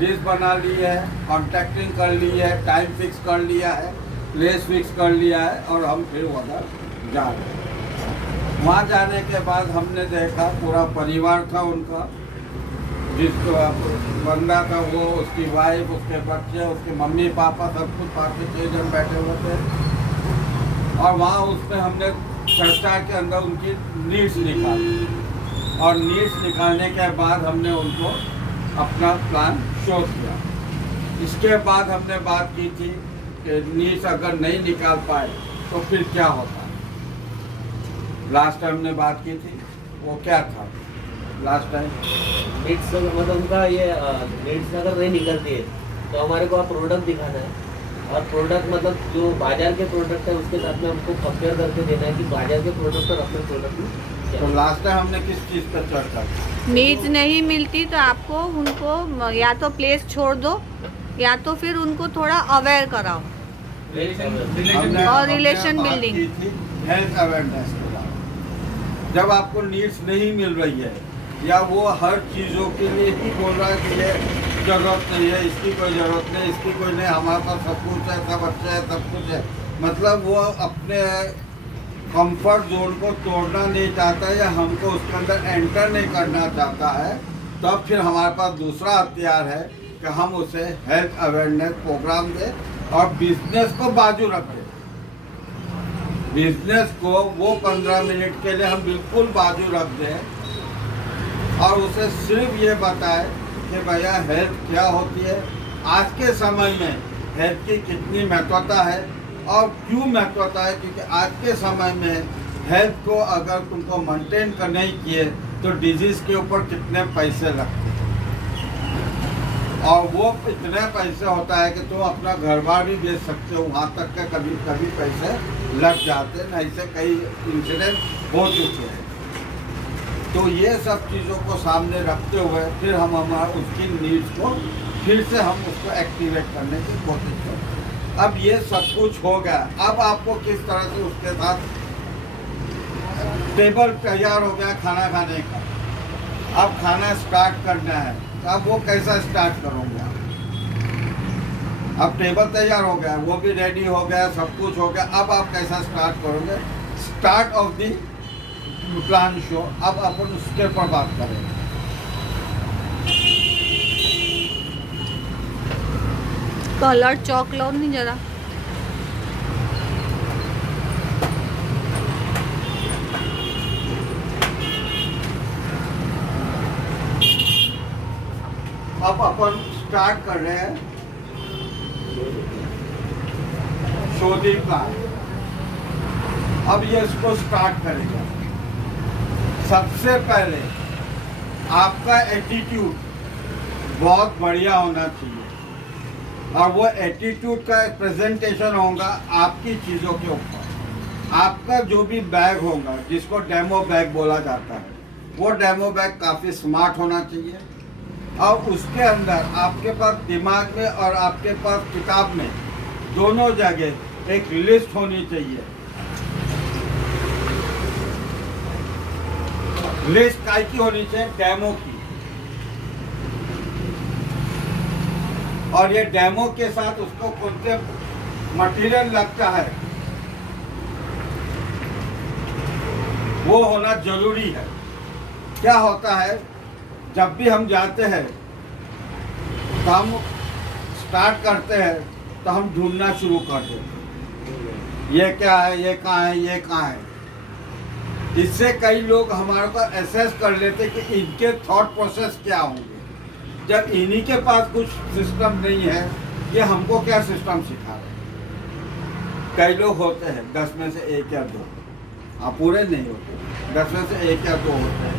List बना ली है, contracting कर ली है, टाइम फिक्स कर लिया है, प्लेस फिक्स कर लिया है और हम फिर उधर जा रहे हैं। वहाँ जाने के बाद हमने देखा पूरा परिवार था उनका, जिसको बंदा था वो, उसकी वाइफ, उसके बच्चे, उसके मम्मी पापा, सब कुछ 5 से 6 जन बैठे हुए थे। और वहाँ उसमें हमने चर्चा के अंदर उनकी नीड्स निकाली और नीड्स निकालने के बाद हमने उनको अपना प्लान शो किया। इसके बाद हमने बात की थी कि नीड्स अगर नहीं निकाल पाए तो फिर क्या होता है। लास्ट टाइम हमने बात की थी, वो क्या था लास्ट टाइम? नीड्स मतलब उनका ये नीड्स अगर नहीं निकलती है तो हमारे को आप प्रोडक्ट दिखाना है, और प्रोडक्ट मतलब जो बाजार के प्रोडक्ट है उसके साथ में हमको कंपेयर करके देना है कि बाजार के प्रोडक्ट और अपने प्रोडक्ट में क्या। तो लास्ट टाइम हमने किस चीज़ पर चर्चा की? नीड्स नहीं मिलती तो आपको उनको या तो प्लेस छोड़ दो या तो फिर उनको थोड़ा अवेयर कराओ और रिलेशन बिल्डिंग। हेल्थ अवेयरनेस के बारे। जब आपको नीड्स नहीं मिल रही है या वो हर चीज़ों के लिए ही बोल रहा है कि ये ज़रूरत नहीं है, इसकी कोई ज़रूरत नहीं, इसकी कोई नहीं, हमारे पास सब कुछ है, सब अच्छा है, सब कुछ है, मतलब वो अपने कंफर्ट जोन को तोड़ना नहीं चाहता या हमको उसके अंदर एंटर नहीं करना चाहता है, तब फिर हमारे पास दूसरा हथियार है कि हम उसे हेल्थ अवेयरनेस प्रोग्राम दें और बिजनेस को बाजू रख दें। बिजनेस को वो 15 मिनट के लिए हम बिल्कुल बाजू रख दें और उसे सिर्फ ये बताएं कि भैया हेल्थ क्या होती है, आज के समय में हेल्थ की कितनी महत्वता है और क्यों महत्वता है, क्योंकि आज के समय में हेल्थ को अगर तुमको मेंटेन करने ही किए तो डिजीज़ के ऊपर कितने पैसे लगते हैं, और वो इतने पैसे होता है कि तुम अपना घर बार भी बेच सकते हो, वहाँ तक के कभी कभी पैसे लग जाते हैं, नहीं से कई इंसिडेंट हो चुके हैं। तो ये सब चीज़ों को सामने रखते हुए फिर हम हमारा उसकी नीड्स को फिर से हम उसको एक्टिवेट करने की कोशिश करते हैं। अब ये सब कुछ हो गया, अब आपको किस तरह से उसके साथ टेबल तैयार हो गया खाना खाने का, अब खाना स्टार्ट करना है, तो अब वो कैसा स्टार्ट करोगे आप? अब टेबल तैयार हो गया, वो भी रेडी हो गया, सब कुछ हो गया, अब आप कैसा स्टार्ट करोगे? Start of the plan show. अब अपन उसके ऊपर बात करेंगे। कलर चौक लो नहीं जरा। अब अपन स्टार्ट कर रहे हैं शोधी प्लान। अब ये इसको स्टार्ट करेगा। सबसे पहले आपका एटीट्यूड बहुत बढ़िया होना चाहिए और वो एटीट्यूड का एक प्रेजेंटेशन होगा आपकी चीज़ों के ऊपर। आपका जो भी बैग होगा, जिसको डेमो बैग बोला जाता है, वो डेमो बैग काफ़ी स्मार्ट होना चाहिए और उसके अंदर आपके पास दिमाग में और आपके पास किताब में दोनों जगह एक लिस्ट होनी चाहिए। लिस्ट काय की होनी चाहिए? डेमो की। और ये डेमो के साथ उसको कौन से मटेरियल लगता है वो होना जरूरी है। क्या होता है, जब भी हम जाते हैं तो हम स्टार्ट करते हैं तो हम ढूंढना शुरू कर देते हैं, ये क्या है, ये कहाँ है, ये कहाँ है। इससे कई लोग हमारे को एसेस कर लेते कि इनके थॉट प्रोसेस क्या होंगे। जब इन्हीं के पास कुछ सिस्टम नहीं है, ये हमको क्या सिस्टम सिखा रहे हैं। कई लोग होते हैं 10 में से 1 या 2, आप पूरे नहीं होते, 10 में से 1 या 2 होते हैं।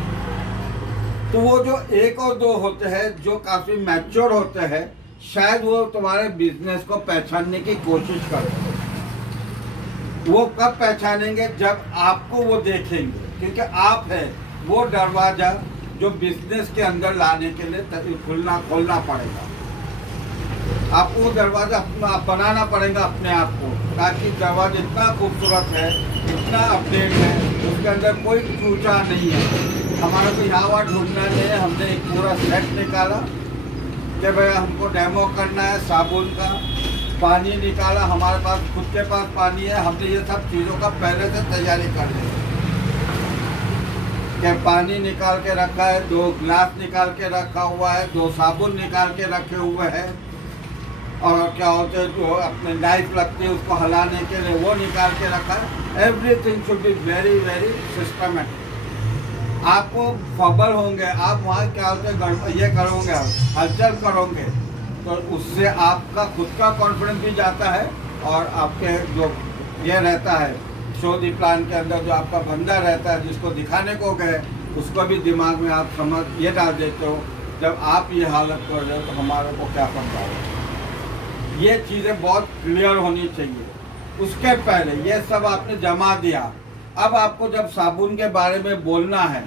तो वो जो 1 और 2 होते हैं जो काफ़ी मैच्योर होते हैं, शायद वो तुम्हारे बिजनेस को पहचानने की कोशिश करते हैं। वो कब पहचानेंगे? जब आपको वो देखेंगे, क्योंकि आप है वो दरवाज़ा जो बिजनेस के अंदर लाने के लिए खोलना पड़ेगा। आपको वो दरवाज़ा अपना बनाना पड़ेगा अपने आप को, ताकि दरवाज़ा इतना खूबसूरत है, इतना अपडेट है, उसके अंदर कोई चूचा नहीं है। हमारा को यहाँ वहाँ ढूंढना नहीं है। हमने एक पूरा सेट निकाला कि भाई हमको डेमो करना है साबुन का, पानी निकाला, हमारे पास खुद के पास पानी है, हमने ये सब चीज़ों का पहले से तैयारी कर ली कि पानी निकाल के रखा है, 2 गिलास निकाल के रखा हुआ है, 2 साबुन निकाल के रखे हुए हैं, और क्या होते हैं जो अपने नाइफ लगती है उसको हिलाने के लिए वो निकाल के रखा है। Everything should be very very systematic. आपको फबल होंगे, आप वहाँ क्या होते हैं ये करोगे, हलचल करोगे, तो उससे आपका खुद का कॉन्फिडेंस भी जाता है, और आपके जो ये रहता है शोधी प्लान के अंदर जो आपका बंदा रहता है जिसको दिखाने को गए, उसको भी दिमाग में आप समझ ये डाल देते हो, जब आप ये हालत कर रहे हो तो हमारे को क्या समझाओ। ये चीज़ें बहुत क्लियर होनी चाहिए। उसके पहले ये सब आपने जमा दिया, अब आपको जब साबुन के बारे में बोलना है,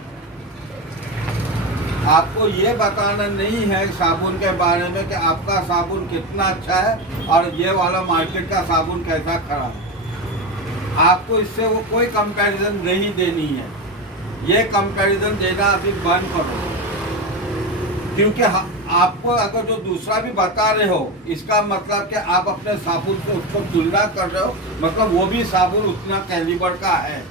आपको ये बताना नहीं है साबुन के बारे में कि आपका साबुन कितना अच्छा है और ये वाला मार्केट का साबुन कैसा खराब है। आपको इससे वो कोई कंपैरिजन नहीं देनी है। ये कंपैरिजन देना अभी बंद करो, क्योंकि आपको अगर जो दूसरा भी बता रहे हो, इसका मतलब कि आप अपने साबुन से उसको तुलना कर रहे हो, मतलब वो भी साबुन उतना कैलिबर का है,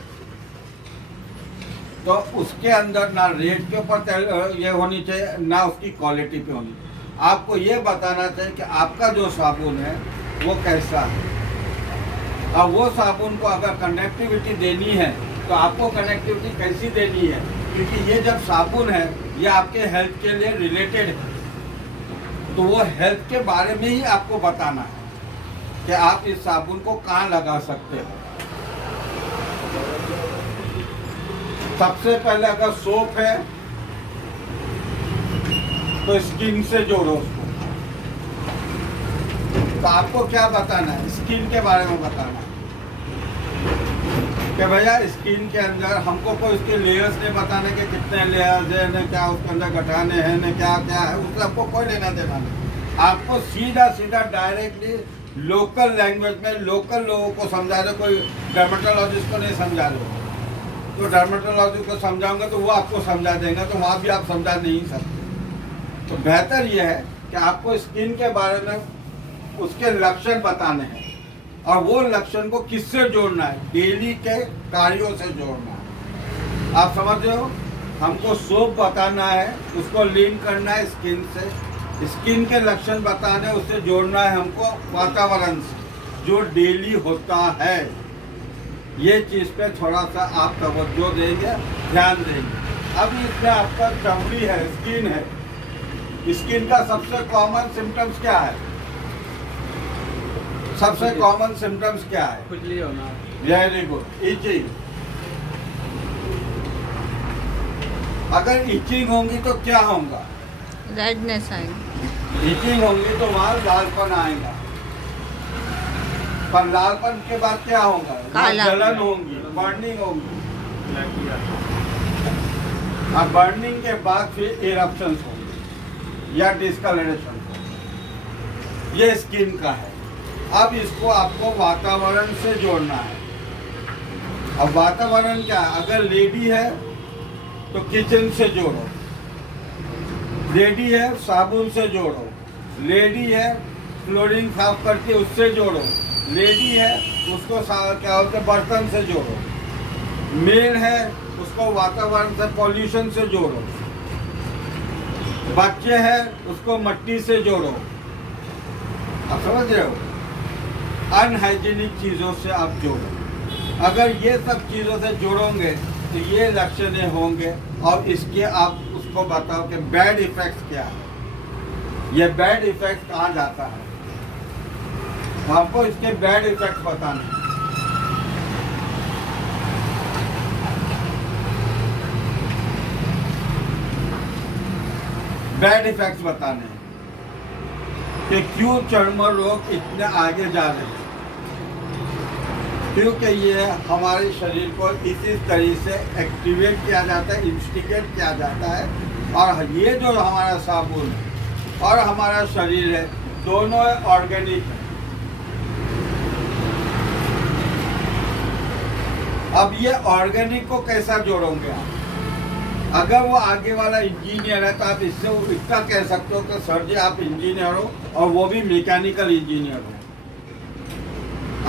तो उसके अंदर ना रेट के ऊपर ये होनी चाहिए, ना उसकी क्वालिटी पे होनी चाहिए। आपको ये बताना चाहिए कि आपका जो साबुन है वो कैसा है। और वो साबुन को अगर कनेक्टिविटी देनी है तो आपको कनेक्टिविटी कैसी देनी है, क्योंकि ये जब साबुन है ये आपके हेल्थ के लिए रिलेटेड है, तो वो हेल्थ के बारे में ही आपको बताना है कि आप इस साबुन को कहाँ लगा सकते हो। सबसे पहले अगर सोप है तो स्किन से जोड़ो उसको। तो आपको क्या बताना है, स्किन के बारे में बताना है कि भैया स्किन के अंदर हमको कोई उसके लेयर्स नहीं बताने के कितने लेयर्स है, न क्या उसके अंदर घटाने हैं, न क्या क्या है, उससे आपको कोई लेना देना नहीं। आपको सीधा सीधा डायरेक्टली लोकल लैंग्वेज में लोकल लोगों को समझा दो। कोई डर्मेटोलॉजिस्ट को नहीं समझा रहे हो तो डर्मेटोलॉजिस्ट को समझाऊंगा तो वो आपको समझा देंगे, तो वहाँ भी आप समझा नहीं सकते। तो बेहतर ये है कि आपको स्किन के बारे में उसके लक्षण बताने हैं, और वो लक्षण को किससे जोड़ना है, डेली के कार्यों से जोड़ना है। आप समझ रहे हो, हमको सोप बताना है, उसको लिंक करना है स्किन से, स्किन के लक्षण बताने, उससे जोड़ना है हमको वातावरण से जो डेली होता है। ये चीज़ पे थोड़ा सा आप तवज्जो देंगे, ध्यान देंगे। अब इसमें आपका चमड़ी है, स्किन है, स्किन का सबसे कॉमन सिम्टम्स क्या है, सबसे कॉमन सिम्टम्स क्या है, खुजली होना, वेरी गुड, इचिंग। अगर इचिंग होंगी तो क्या होगा, रेडनेस आएगी। इचिंग होंगी तो वहाँ लालपन आएगा, पर लालपन के बाद क्या होगा, काला। जलन होगी, बर्निंग होगी, और बर्निंग के बाद फिर इरप्शंस होंगे या डिस्कलरेशन होगी। ये स्किन का है। अब इसको आपको वातावरण से जोड़ना है। अब वातावरण क्या है, अगर लेडी है तो किचन से जोड़ो, लेडी है साबुन से जोड़ो, लेडी है फ्लोरिंग साफ करके उससे जोड़ो, लेडी है उसको क्या होता है बर्तन से जोड़ो, मेल है उसको वातावरण से पॉल्यूशन से जोड़ो, बच्चे हैं उसको मिट्टी से जोड़ो। आप समझ रहे हो, अनहाइजीनिक चीज़ों से आप जोड़ो। अगर ये सब चीज़ों से जोड़ोगे तो ये लक्षण होंगे, और इसके आप उसको बताओ कि बैड इफेक्ट्स क्या है, ये बैड इफेक्ट कहाँ जाता है, तो आपको इसके बैड इफेक्ट बताने। बैड इफेक्ट्स बताने कि क्यों चर्म रोग इतने आगे जा रहे हैं, क्योंकि ये हमारे शरीर को इसी तरीके से एक्टिवेट किया जाता है, इंस्टिगेट किया जाता है। और ये जो हमारा साबुन है और हमारा शरीर है, दोनों ऑर्गेनिक है। अब ये ऑर्गेनिक को कैसा जोड़ोगे आप, अगर वो आगे वाला इंजीनियर है तो आप इससे इतना कह सकते हो कि सर जी आप इंजीनियर हो और वो भी मैकेनिकल इंजीनियर हो।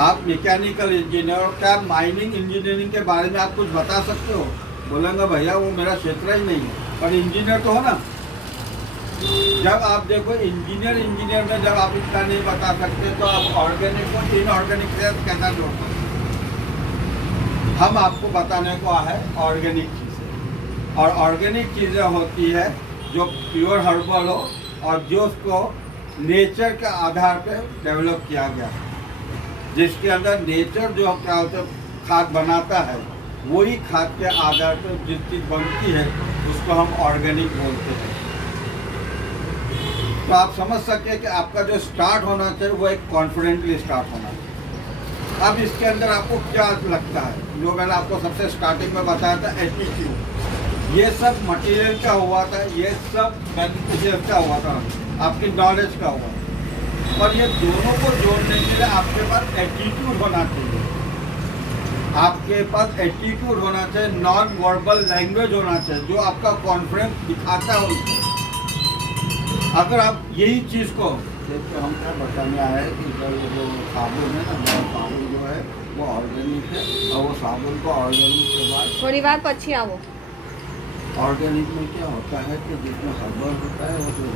आप मैकेनिकल इंजीनियर हो, क्या माइनिंग इंजीनियरिंग के बारे में आप कुछ बता सकते हो? बोलेंगे भैया वो मेरा क्षेत्र ही नहीं है, पर इंजीनियर तो हो ना। जब आप देखो इंजीनियर में जब आप इतना नहीं बता सकते तो आप ऑर्गेनिक को इनऑर्गेनिक से कैसा जोड़ सकते? हम आपको बताने को है ऑर्गेनिक चीज़ें, और ऑर्गेनिक चीज़ें होती है जो प्योर हर्बल हो और जो उसको नेचर के आधार पे डेवलप किया गया है, जिसके अंदर नेचर जो क्या होता है खाद बनाता है, वही खाद के आधार पर जिस चीज़ बनती है उसको हम ऑर्गेनिक बोलते हैं। तो आप समझ सके कि आपका जो स्टार्ट होना चाहिए वो एक कॉन्फिडेंटली स्टार्ट होना चाहिए। अब इसके अंदर आपको क्या लगता है, जो मैंने आपको सबसे स्टार्टिंग में बताया था एटीट्यूड, ये सब मटेरियल का हुआ था, ये सब बेनिफिशियल का हुआ था, आपकी नॉलेज का हुआ, और ये दोनों को जोड़ने के लिए आपके पास एटीट्यूड होना चाहिए। आपके पास एटीट्यूड होना चाहिए, नॉन वर्बल लैंग्वेज होना चाहिए जो आपका कॉन्फिडेंस दिखाता हो। अगर आप यही चीज़ को तो हम क्या बताने आए हैं कि जो साबुन है ना, साबुन जो है वो ऑर्गेनिक है, और वो साबुन को ऑर्गेनिक के बाद थोड़ी बार पछी आओ। ऑर्गेनिक में क्या होता है कि जिसमें हर्बल होता है वो जो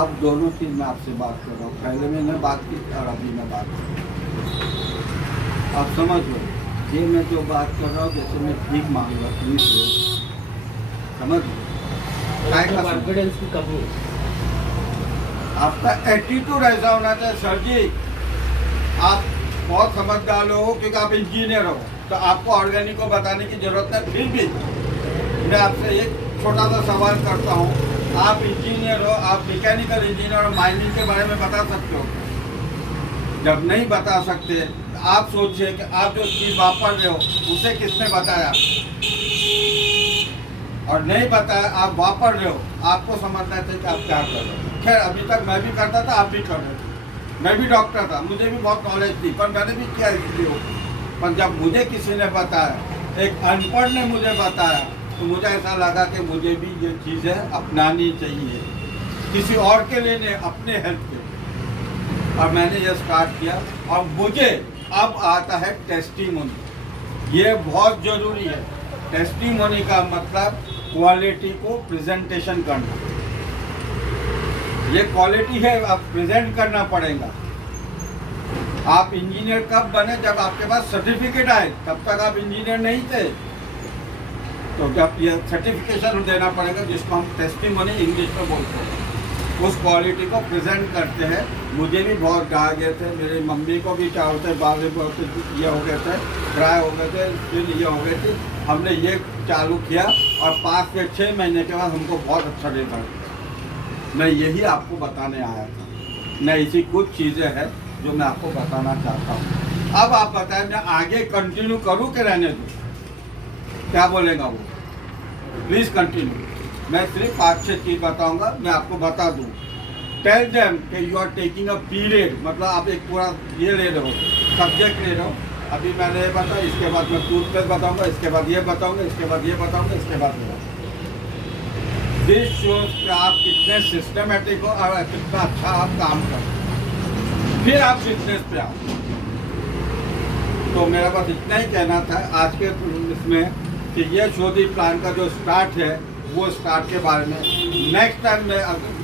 अब दोनों चीज़ मैं आपसे बात कर रहा हूँ, पहले मैंने बात की और अभी मैं बात कर रहा हूँ। आप समझ लो, ये मैं जो बात कर रहा हूँ जैसे मैं ठीक मांग रहा हूँ, समझ लो कॉन्फिडेंस की कमी, आपका एटीट्यूड ऐसा होना चाहिए। सर जी आप बहुत समझदार लोग हो क्योंकि आप इंजीनियर हो, तो आपको ऑर्गेनिक को बताने की जरूरत है। फिर भी मैं आपसे एक छोटा सा सवाल करता हूँ, आप इंजीनियर हो, आप मैकेनिकल इंजीनियर हो, माइनिंग के बारे में बता सकते हो? जब नहीं बता सकते तो आप सोचिए कि आप जो चीज़ वापर रहे हो उसे किसने बताया, और नहीं बताया आप वापर रहे हो, आपको समझना चाहिए कि आप क्या कर रहे हो। खैर अभी तक मैं भी करता था, आप भी कर रहे थे, मैं भी डॉक्टर था, मुझे भी बहुत नॉलेज थी, पर मैंने भी किया इसलिए हो। पर जब मुझे किसी ने बताया, एक अनपढ़ ने मुझे बताया, तो मुझे ऐसा लगा कि मुझे भी ये चीज़ें अपनानी चाहिए, किसी और के लिए नहीं, अपने हेल्थ के। और मैंने ये स्टार्ट किया, और मुझे अब आता है टेस्टिमोनी। ये बहुत ज़रूरी है। टेस्टिमोनी का मतलब क्वालिटी को प्रेजेंटेशन करना। ये क्वालिटी है, आप प्रेजेंट करना पड़ेगा। आप इंजीनियर कब बने? जब आपके पास सर्टिफिकेट आए, तब तक आप इंजीनियर नहीं थे। तो जब ये सर्टिफिकेशन देना पड़ेगा, जिसको हम टेस्टिमोनी इंग्लिश में बोलते हैं, उस क्वालिटी को प्रेजेंट करते हैं। मुझे भी बहुत गा गए थे, मेरी मम्मी को भी क्या होते बाल बहुत ये हो गए थे, ड्राई हो गए थे, स्किन ये हो गई थी। हमने ये चालू किया और 5 से 6 महीने के बाद हमको बहुत अच्छा रिजल्ट। मैं यही आपको बताने आया था। मैं ऐसी कुछ चीज़ें हैं जो मैं आपको बताना चाहता हूँ। अब आप बताएं मैं आगे कंटिन्यू करूँ कि रहने दूँ? क्या बोलेगा वो? Please continue. मैं सिर्फ 5-6 चीज़ बताऊँगा, मैं आपको बता दूँ। टेल देम कि you are taking a period, मतलब आप एक पूरा ये ले रहे हो, सब्जेक्ट ले रहे हो। अभी मैंने ये बताया, इसके बाद मैं टूथपेस्ट बताऊँगा, इसके बाद ये बताऊँगा, इसके बाद ये बताऊँगा, इसके बाद ये बताऊँगा। दिस शोज कि आप कितने सिस्टमेटिक हो और कितना अच्छा आप काम करो। फिर आप बिजनेस पे आओ। तो मेरा बस इतना ही कहना था आज के इसमें कि ये शोधी प्लान का जो स्टार्ट है वो स्टार्ट के बारे में नेक्स्ट टाइम में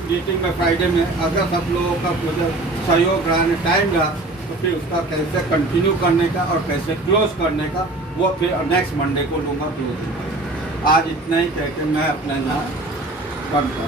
मीटिंग में फ्राइडे में अगर सब लोगों का मुझे सहयोग रहा, टाइम रहा, तो फिर उसका कैसे कंटिन्यू करने का और कैसे क्लोज करने का वो फिर नेक्स्ट मंडे को लूँगा क्लोज। आज इतना ही कह के मैं अपना यहाँ बंद कर